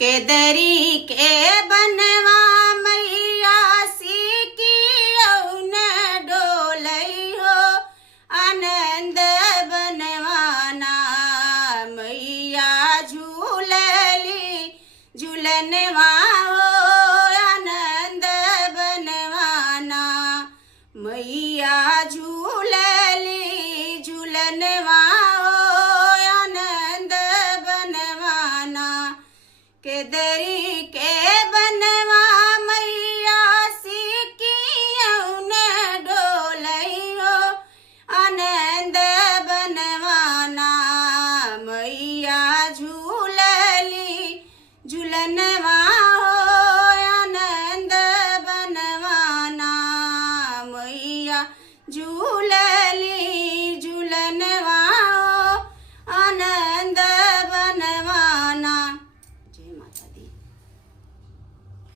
केदरी के बनवा मैया सीकी औन डोलई हो आनंद बनवाना मैया झूलली झूलनवा हो आनंद बनवाना मैया झूलली झूलनवा केदरी के बनवा मैया सीकी औन डोलई हो आनंद बनवाना मैया झूलली झूलन